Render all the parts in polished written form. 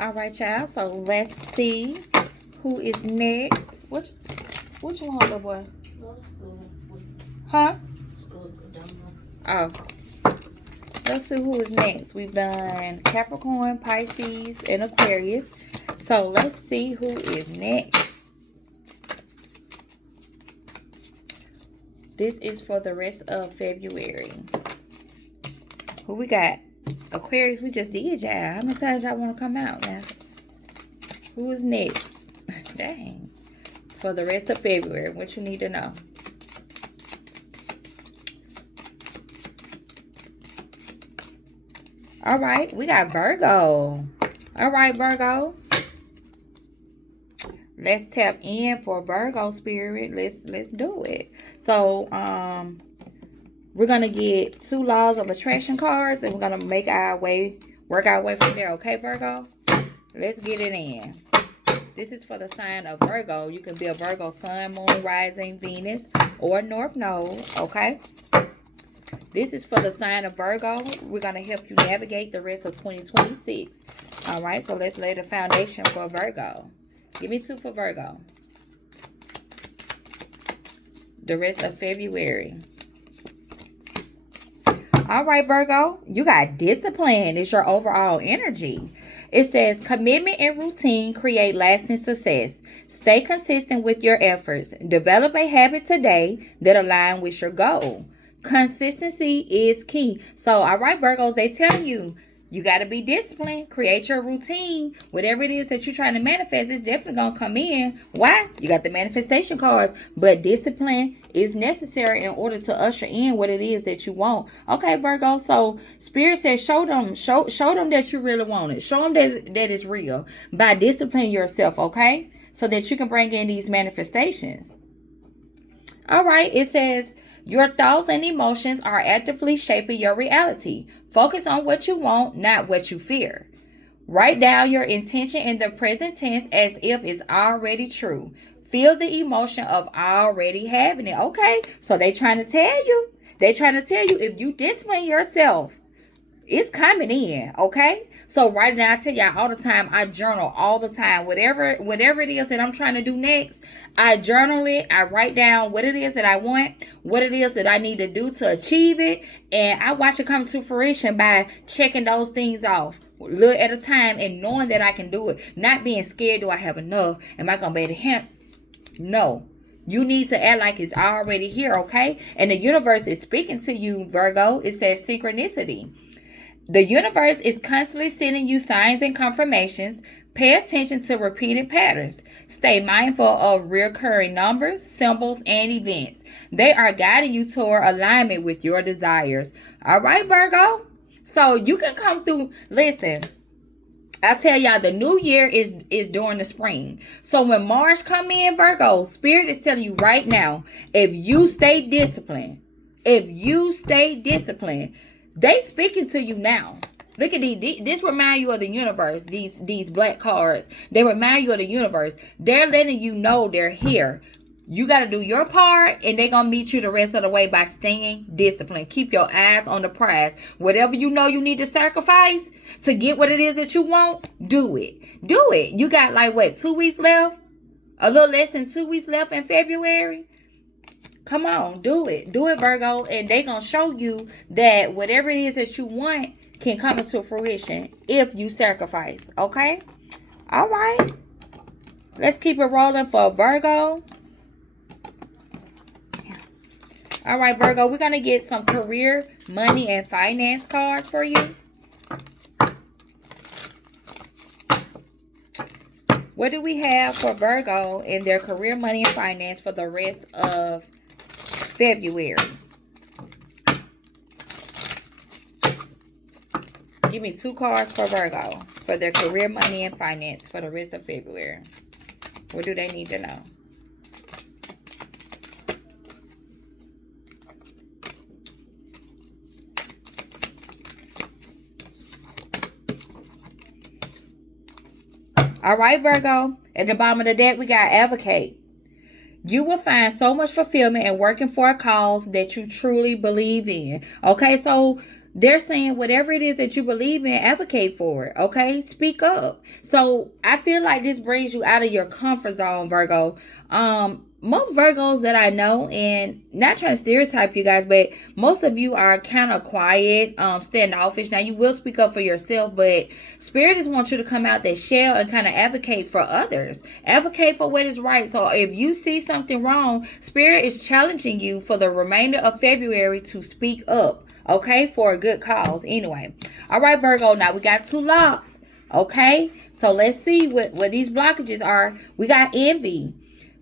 All right, y'all. So let's see who is next. What you want, little boy? Huh? Oh. Let's see who is next. We've done Capricorn, Pisces, and Aquarius. So let's see who is next. This is for the rest of February. Who we got? Aquarius, we just did, y'all. How many times y'all want to come out now? Who is next? Dang. For the rest of February, what you need to know. All right, we got Virgo. All right, Virgo. Let's tap in for Virgo spirit. Let's do it. So, we're gonna get 2 laws of attraction cards, and we're gonna work our way from there. Okay, Virgo? Let's get it in. This is for the sign of Virgo. You can be a Virgo sun, moon, rising, Venus, or North Node. Okay. This is for the sign of Virgo. We're gonna help you navigate the rest of 2026. All right. So let's lay the foundation for Virgo. Give me 2 for Virgo. The rest of February. All right, Virgo, you got discipline. It's your overall energy. It says commitment and routine create lasting success. Stay consistent with your efforts. Develop a habit today that aligns with your goal. Consistency is key. So, all right, Virgos, they tell you, you got to be disciplined. Create your routine. Whatever it is that you're trying to manifest, it's definitely going to come in. Why? You got the manifestation cards. But discipline is necessary in order to usher in what it is that you want. Okay, Virgo. So Spirit says show them that you really want it. Show them that it's real. By disciplining yourself, okay? So that you can bring in these manifestations. All right. It says your thoughts and emotions are actively shaping your reality. Focus on what you want, not what you fear. Write down your intention in the present tense as if it's already true. Feel the emotion of already having it. Okay, so they trying to tell you. If you discipline yourself, it's coming in, okay? So right now, I tell y'all all the time, I journal all the time. Whatever it is that I'm trying to do next, I journal it. I write down what it is that I want, what it is that I need to do to achieve it, and I watch it come to fruition by checking those things off. Little at a time and knowing that I can do it. Not being scared, do I have enough? Am I going to be able to handle? No. You need to act like it's already here, okay? And the universe is speaking to you, Virgo. It says synchronicity. The universe is constantly sending you signs and confirmations. Pay attention to repeated patterns. Stay mindful of recurring numbers, symbols, and events. They are guiding you toward alignment with your desires. All right, Virgo? So you can come through. Listen, I tell y'all, the new year is during the spring. So when March come in, Virgo, Spirit is telling you right now, if you stay disciplined, they speaking to you now. Look at these. This remind you of the universe. These black cards. They remind you of the universe. They're letting you know they're here. You got to do your part, and they're going to meet you the rest of the way by staying disciplined. Keep your eyes on the prize. Whatever you know you need to sacrifice to get what it is that you want, do it. Do it. You got like, what, 2 weeks left? A little less than 2 weeks left in February? Come on, do it. Do it, Virgo. And they're going to show you that whatever it is that you want can come into fruition if you sacrifice. Okay? All right. Let's keep it rolling for Virgo. All right, Virgo, we're going to get some career, money, and finance cards for you. What do we have for Virgo in their career, money, and finance for the rest of February? Give me 2 cards for Virgo for their career, money, and finance for the rest of February. What do they need to know? All right, Virgo. At the bottom of the deck, we got advocate. You will find so much fulfillment in working for a cause that you truly believe in. Okay, so They're saying whatever it is that you believe in, advocate for it. Okay, speak up. So I feel like this brings you out of your comfort zone, Virgo. Most Virgos that I know, and not trying to stereotype you guys, but most of you are kind of quiet, standoffish. Now you will speak up for yourself, but Spirit just wants you to come out that shell and kind of advocate for others, advocate for what is right. So if you see something wrong, Spirit is challenging you for the remainder of February to speak up. Okay, for a good cause. Anyway, all right, Virgo. Now we got 2 locks. Okay, so let's see what these blockages are. We got envy.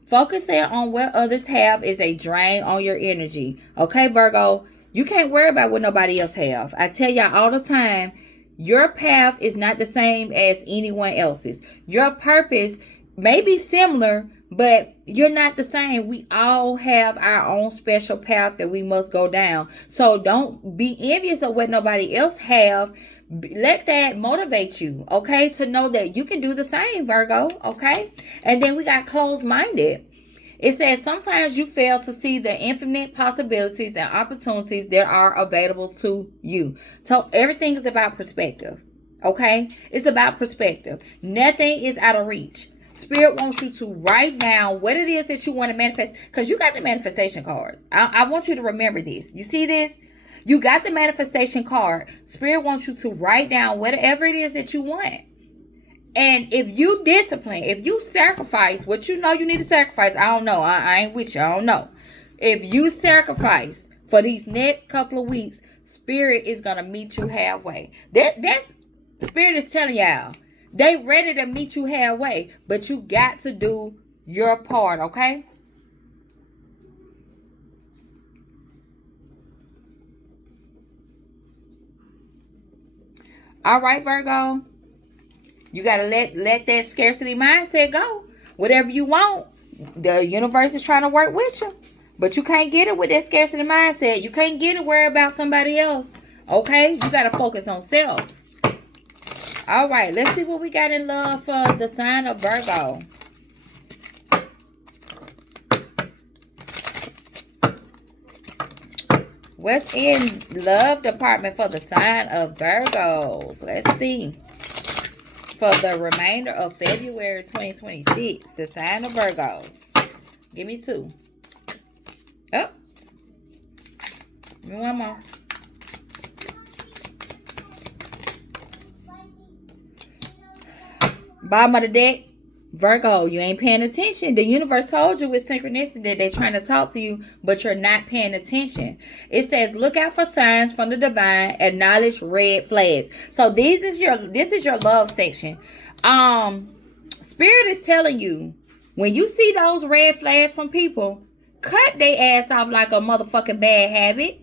Focusing on what others have is a drain on your energy. Okay, Virgo, you can't worry about what nobody else have. I tell y'all all the time, your path is not the same as anyone else's. Your purpose may be similar, but you're not the same. We all have our own special path that we must go down. So don't be envious of what nobody else have. Let that motivate you, okay, to know that you can do the same, Virgo, okay? And then we got closed-minded. It says sometimes you fail to see the infinite possibilities and opportunities that are available to you. So everything is about perspective, okay? It's about perspective. Nothing is out of reach. Spirit wants you to write down what it is that you want to manifest, because you got the manifestation cards. I want you to remember this. You see this? You got the manifestation card. Spirit wants you to write down whatever it is that you want. And if you discipline, if you sacrifice what you know you need to sacrifice, I don't know. I ain't with you. I don't know. If you sacrifice for these next couple of weeks, Spirit is going to meet you halfway. That's Spirit is telling y'all. They ready to meet you halfway, but you got to do your part, okay? All right, Virgo. You got to let that scarcity mindset go. Whatever you want, the universe is trying to work with you. But you can't get it with that scarcity mindset. You can't get it worry about somebody else. Okay? You got to focus on self. All right, let's see what we got in love for the sign of Virgo. What's in love department for the sign of Virgos? Let's see. For the remainder of February 2026, the sign of Virgo. Give me 2. Oh. Give me 1 more. Bottom of the deck, Virgo, you ain't paying attention. The universe told you with synchronicity that they're trying to talk to you, but you're not paying attention. It says, look out for signs from the divine, acknowledge red flags. So this is your love section. Spirit is telling you, when you see those red flags from people, cut their ass off like a motherfucking bad habit.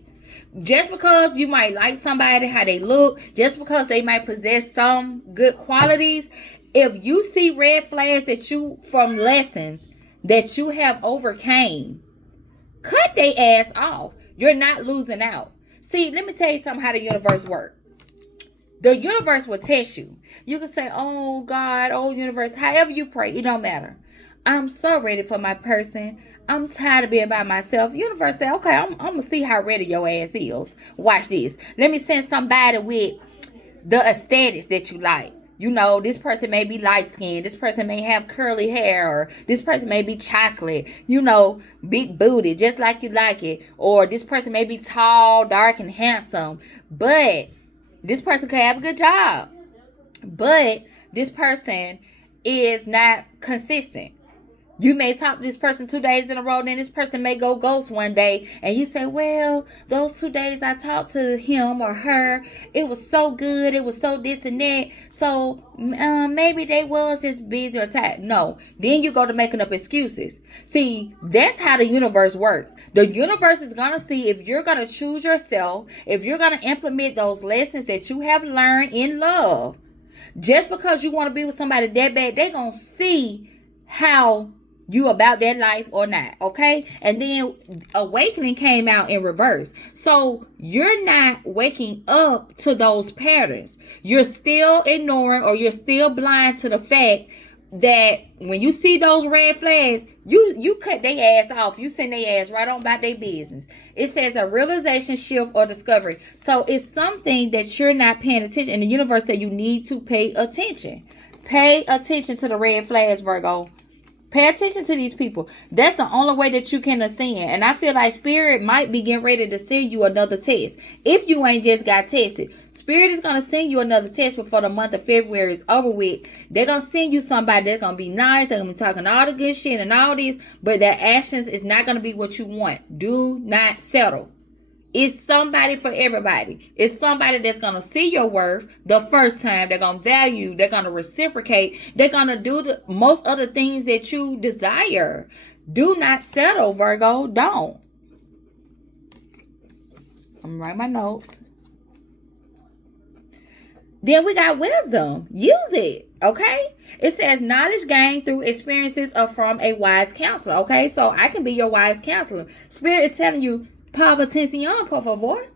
Just because you might like somebody, how they look, just because they might possess some good qualities, if you see red flags that you, from lessons that you have overcame, cut their ass off. You're not losing out. See, let me tell you something how the universe works. The universe will test you. You can say, oh God, oh universe, however you pray, it don't matter. I'm so ready for my person. I'm tired of being by myself. Universe say, okay, I'm going to see how ready your ass is. Watch this. Let me send somebody with the aesthetics that you like. You know, this person may be light skinned. This person may have curly hair. Or this person may be chocolate. You know, big booty, just like you like it. Or this person may be tall, dark, and handsome. But this person could have a good job. But this person is not consistent. You may talk to this person 2 days in a row, then this person may go ghost one day, and you say, well, those 2 days I talked to him or her, it was so good, it was so this and that, so maybe they was just busy or tired. No, then you go to making up excuses. See, that's how the universe works. The universe is going to see if you're going to choose yourself, if you're going to implement those lessons that you have learned in love. Just because you want to be with somebody that bad, they're going to see how you about that life or not, okay? And then awakening came out in reverse. So you're not waking up to those patterns. You're still ignoring, or you're still blind to the fact that when you see those red flags, you cut their ass off. You send their ass right on about their business. It says a realization, shift, or discovery. So it's something that you're not paying attention. And the universe said you need to pay attention. Pay attention to the red flags, Virgo. Pay attention to these people. That's the only way that you can ascend. And I feel like Spirit might be getting ready to send you another test. If you ain't just got tested. Spirit is going to send you another test before the month of February is over with. They're going to send you somebody that's going to be nice. They're going to be talking all the good shit and all this. But their actions is not going to be what you want. Do not settle. It's somebody for everybody. It's somebody that's going to see your worth the first time. They're going to value. They're going to reciprocate. They're going to do the most other things that you desire. Do not settle, Virgo. Don't. I'm writing my notes. Then we got wisdom. Use it. Okay? It says knowledge gained through experiences or from a wise counselor. Okay? So I can be your wise counselor. Spirit is telling you, Pava atención, por favor.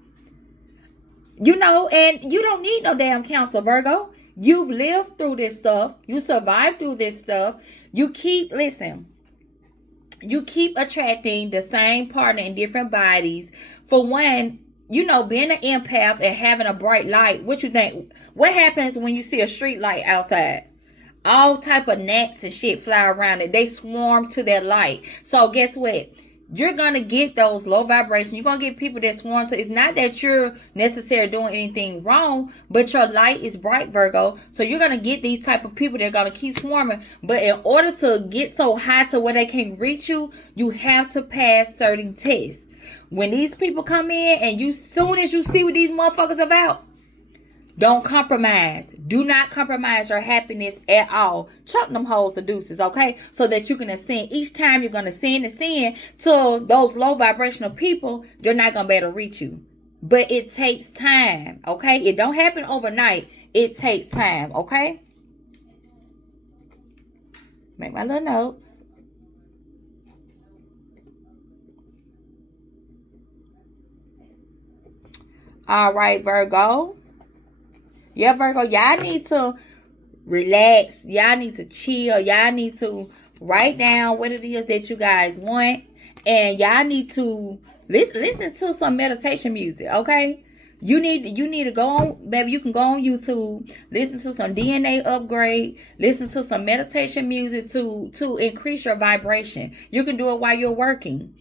You know, and you don't need no damn counselor, Virgo. You've lived through this stuff. You survived through this stuff. You keep attracting the same partner in different bodies. For one, you know, being an empath and having a bright light. What you think? What happens when you see a street light outside? All type of gnats and shit fly around it. They swarm to that light. So guess what? You're going to get those low vibrations. You're going to get people that swarm. So it's not that you're necessarily doing anything wrong, but your light is bright, Virgo. So you're going to get these type of people that are going to keep swarming. But in order to get so high to where they can't reach you, you have to pass certain tests. When these people come in and soon as you see what these motherfuckers are about, don't compromise. Do not compromise your happiness at all. Chunk them holes to deuces, okay? So that you can ascend. Each time you're going to ascend to those low vibrational people, they're not going to be able to reach you. But it takes time, okay? It don't happen overnight. It takes time, okay? Make my little notes. All right, Virgo. Yeah, Virgo, y'all need to relax. Y'all need to chill. Y'all need to write down what it is that you guys want. And y'all need to listen to some meditation music, okay? You need to go on, baby, you can go on YouTube, listen to some DNA upgrade, listen to some meditation music to increase your vibration. You can do it while you're working.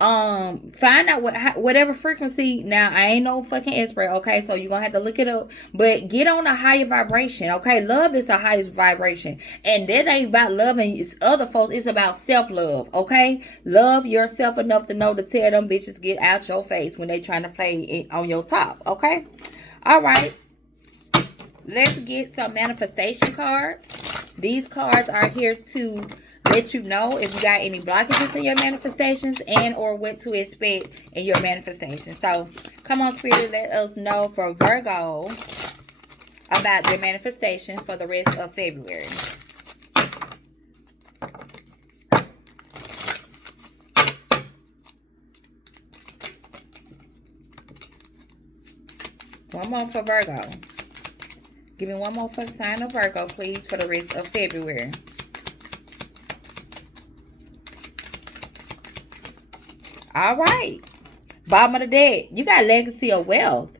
Find out whatever frequency. Now I ain't no fucking expert, okay, so you're gonna have to look it up, but get on a higher vibration, okay? Love is the highest vibration, and that ain't about loving other folks. It's about self-love, okay? Love yourself enough to know to tell them bitches get out your face when they trying to play it on your top, okay? All right, let's get some manifestation cards. These cards are here to let you know if you got any blockages in your manifestations and or what to expect in your manifestations. So come on, Spirit, let us know for Virgo about their manifestation for the rest of February. One more for Virgo. Give me one more for the sign of Virgo, please, for the rest of February. All right. Bottom of the deck. You got legacy of wealth.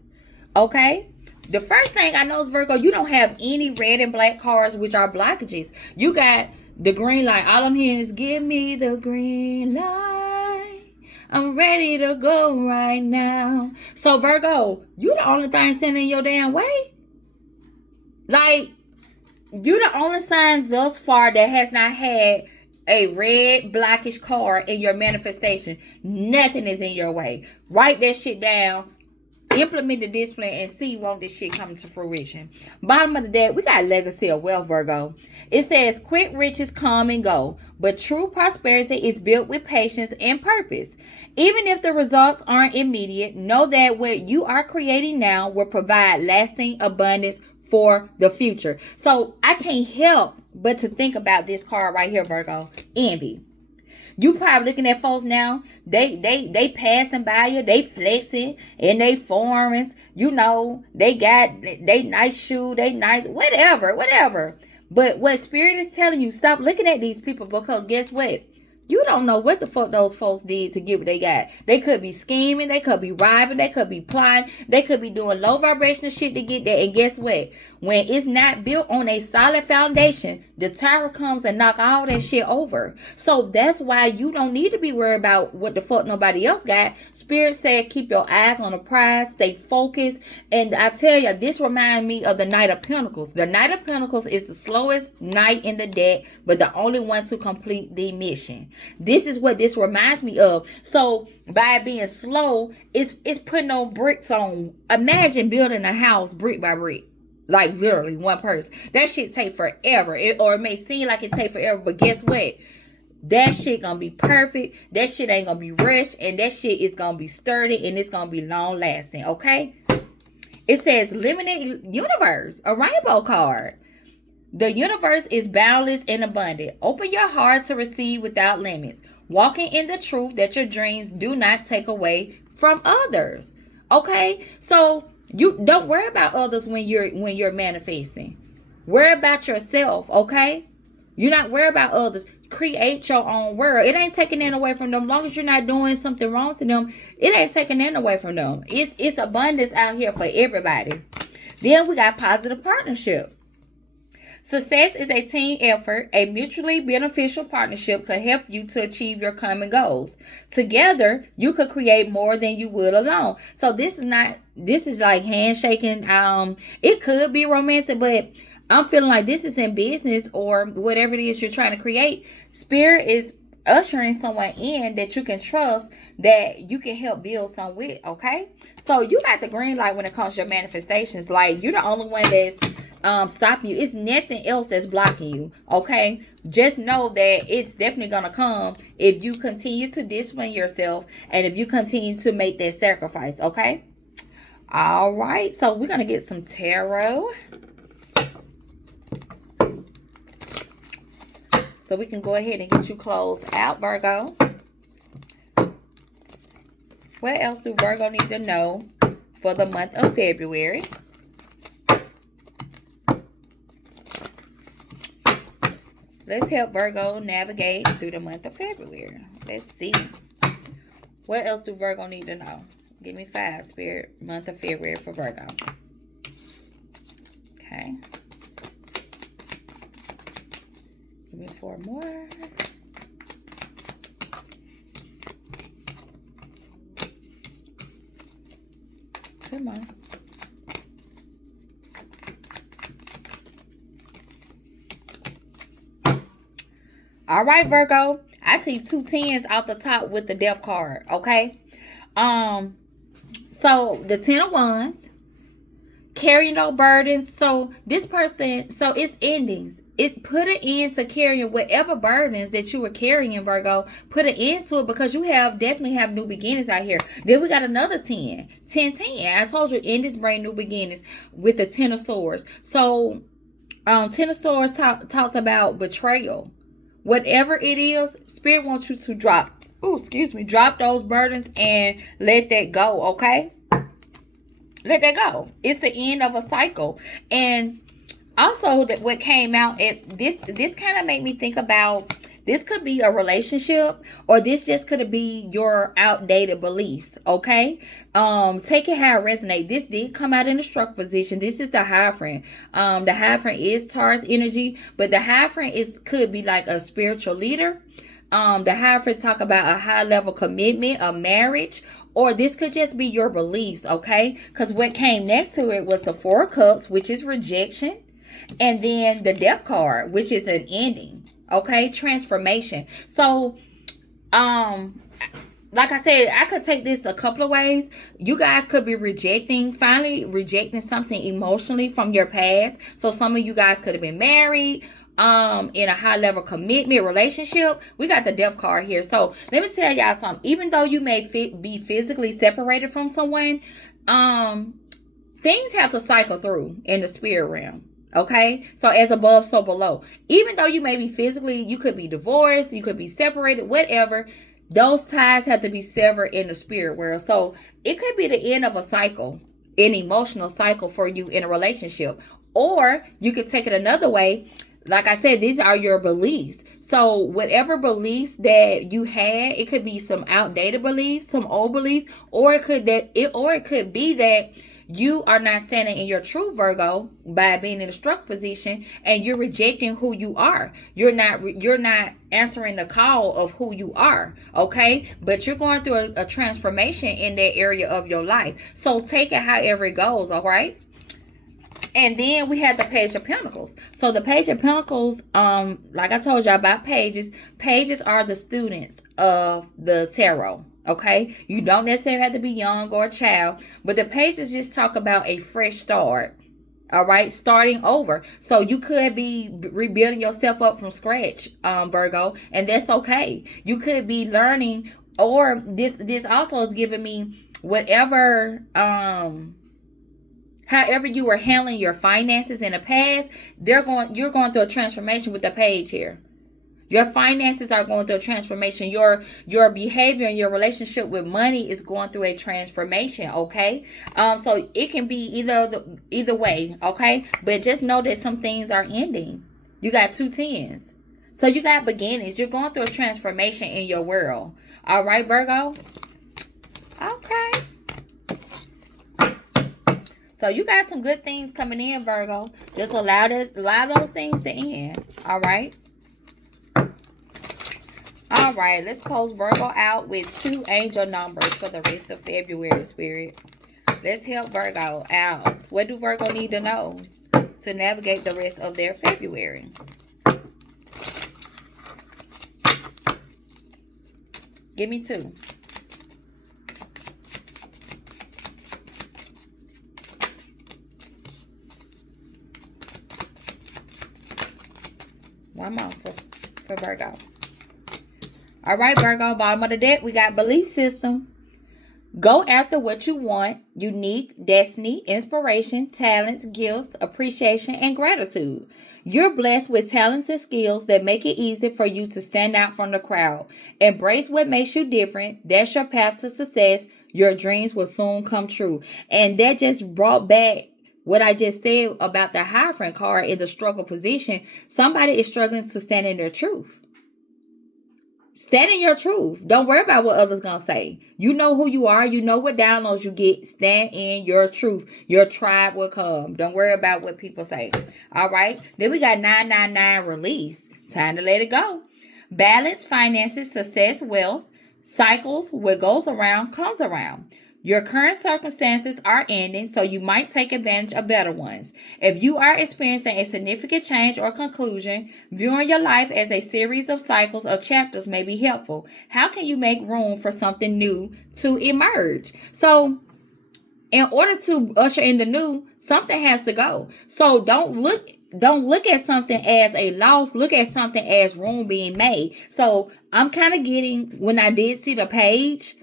Okay. The first thing I know is, Virgo, you don't have any red and black cards, which are blockages. You got the green light. All I'm hearing is, give me the green light. I'm ready to go right now. So, Virgo, you the only thing standing in your damn way. Like, you the only sign thus far that has not had a red blockish card in your manifestation. Nothing is in your way. Write that shit down. Implement the discipline and see won't this shit come to fruition. Bottom of the deck, we got legacy of wealth, Virgo. It says quick riches come and go, but true prosperity is built with patience and purpose. Even if the results aren't immediate, know that what you are creating now will provide lasting abundance for the future. So I can't help but to think about this card right here, Virgo. Envy. You probably looking at folks now, they passing by you, they flexing in they forums, you know, they got they nice shoe, they nice, whatever. But what spirit is telling you, stop looking at these people, because guess what? You don't know what the fuck those folks did to get what they got. They could be scheming, they could be robbing, they could be plotting, they could be doing low vibrational shit to get there. And guess what? When it's not built on a solid foundation, the tower comes and knock all that shit over. So that's why you don't need to be worried about what the fuck nobody else got. Spirit said keep your eyes on the prize, stay focused. And I tell you, this reminds me of the Knight of Pentacles. The Knight of Pentacles is the slowest knight in the deck, but the only one to complete the mission. This is what this reminds me of. So by being slow, it's putting on bricks on. Imagine building a house brick by brick. Like literally one person. That shit take forever. Or it may seem like it take forever, but guess what? That shit gonna be perfect. That shit ain't gonna be rushed. And that shit is gonna be sturdy. And it's gonna be long lasting. Okay? It says limited universe. A rainbow card. The universe is boundless and abundant. Open your heart to receive without limits. Walking in the truth that your dreams do not take away from others. Okay? So you don't worry about others when you're manifesting. Worry about yourself, okay? You're not worried about others. Create your own world. It ain't taking that away from them. As long as you're not doing something wrong to them, it ain't taking that away from them. It's abundance out here for everybody. Then we got positive partnership. Success is a team effort. A mutually beneficial partnership could help you to achieve your common goals. Together, you could create more than you would alone. So this is like handshaking. It could be romantic, but I'm feeling like this is in business or whatever it is you're trying to create. Spirit is ushering someone in that you can trust, that you can help build something with, okay? So you got the green light when it comes to your manifestations. Like, you're the only one that's stopping you. It's nothing else that's blocking you, okay? Just know that it's definitely gonna come if you continue to discipline yourself and if you continue to make that sacrifice, okay? All right, so we're gonna get some tarot so we can go ahead and get you closed out, Virgo. What else do Virgo need to know for the month of February? Let's help Virgo navigate through the month of February. Let's see. What else do Virgo need to know? Give me 5, Spirit. Month of February for Virgo. Okay. Give me 4 more. Come on. All right, Virgo. I see 2 10s out the top with the death card. Okay. So the 10 of Wands, carry no burdens. So this person, so it's endings. It put an end to carrying whatever burdens that you were carrying, Virgo. Put an end to it, because you definitely have new beginnings out here. Then we got another 10. 10, 10. I told you, endings bring new beginnings with the 10 of Swords. So 10 of Swords talks about betrayal. Whatever it is, Spirit wants you to drop those burdens and let that go, okay? Let that go. It's the end of a cycle. And also, that what came out, this kind of made me think about, this could be a relationship, or this just could be your outdated beliefs, okay? Take it how it resonates. This did come out in the struck position. This is the Hierophant. The Hierophant is Taurus energy, but the Hierophant could be like a spiritual leader. The Hierophant talk about a high level commitment, a marriage, or this could just be your beliefs, okay? Because what came next to it was the 4 of Cups, which is rejection, and then the Death card, which is an ending. Okay, transformation. So, like I said, I could take this a couple of ways. You guys could be finally rejecting something emotionally from your past. So some of you guys could have been married, in a high level commitment relationship. We got the Death card here. So let me tell y'all something. Even though you may be physically separated from someone, things have to cycle through in the spirit realm. Okay, so as above, so below. Even though you may be physically, you could be divorced, you could be separated, whatever. Those ties have to be severed in the spirit world. So it could be the end of a cycle, an emotional cycle for you in a relationship. Or you could take it another way. like I said, these are your beliefs. So whatever beliefs that you had, it could be some outdated beliefs, some old beliefs, or it could be that you are not standing in your true Virgo by being in a struck position, and you're rejecting who you are. You're not answering the call of who you are, okay? But you're going through a transformation in that area of your life. So take it however it goes, all right? And then we had the Page of Pentacles. So the Page of Pentacles, like I told y'all about pages. Pages are the students of the tarot. Okay, you don't necessarily have to be young or a child, but the pages just talk about a fresh start. All right, starting over. So you could be rebuilding yourself up from scratch, Virgo, and that's okay. You could be learning, or this also is giving me whatever however you were handling your finances in the past. You're going through a transformation with the page here. Your finances are going through a transformation. Your behavior and your relationship with money is going through a transformation, okay? So it can be either way, okay? But just know that some things are ending. You got 2 tens. So you got beginnings. You're going through a transformation in your world. All right, Virgo? Okay. So you got some good things coming in, Virgo. Just allow those things to end. All right? All right, let's close Virgo out with 2 angel numbers for the rest of February, Spirit. Let's help Virgo out. What do Virgo need to know to navigate the rest of their February? Give me 2. One more for Virgo. All right, Virgo, bottom of the deck, we got belief system. Go after what you want. Unique, destiny, inspiration, talents, gifts, appreciation, and gratitude. You're blessed with talents and skills that make it easy for you to stand out from the crowd. Embrace what makes you different. That's your path to success. Your dreams will soon come true. And that just brought back what I just said about the Hierophant card in the struggle position. Somebody is struggling to stand in their truth. Stand in your truth. Don't worry about what others gonna say. You know who you are. You know what downloads you get. Stand in your truth. Your tribe will come. Don't worry about what people say. All right. Then we got 999 release. Time to let it go. Balance, finances, success, wealth. Cycles. What goes around comes around. Your current circumstances are ending, so you might take advantage of better ones. If you are experiencing a significant change or conclusion, viewing your life as a series of cycles or chapters may be helpful. How can you make room for something new to emerge? So, in order to usher in the new, something has to go. So don't look at something as a loss. Look at something as room being made. So I'm kind of getting, when I did see the page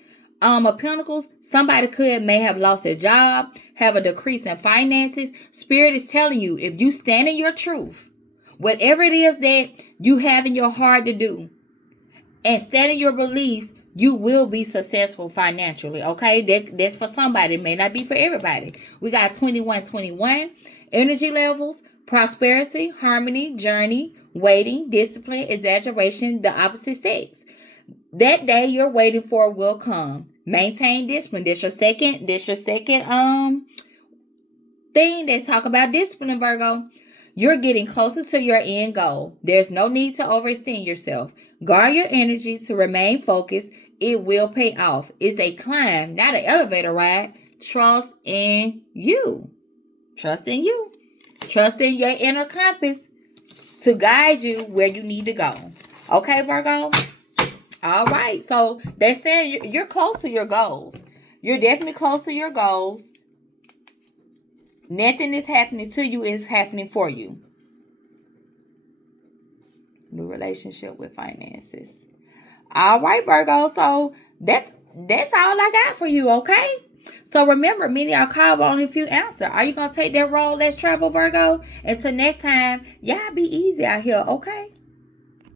of Pentacles, somebody may have lost their job, have a decrease in finances. Spirit is telling you, if you stand in your truth, whatever it is that you have in your heart to do, and stand in your beliefs, you will be successful financially, okay? That's for somebody. It may not be for everybody. We got 2121, energy levels, prosperity, harmony, journey, waiting, discipline, exaggeration, the opposite sex. That day you're waiting for will come. Maintain discipline. This your second thing they talk about discipline, Virgo. You're getting closer to your end goal. There's no need to overextend yourself. Guard your energy to remain focused. It will pay off. It's a climb, not an elevator ride. Trust in you. Trust in you. Trust in your inner compass to guide you where you need to go. Okay, Virgo? All right. So they're saying you're close to your goals. You're definitely close to your goals. Nothing is happening to you, is happening for you. New relationship with finances. All right, Virgo. So that's all I got for you, okay? So remember, many are called, only a few answer. Are you going to take that road? Let's travel, Virgo. Until next time, y'all be easy out here, okay?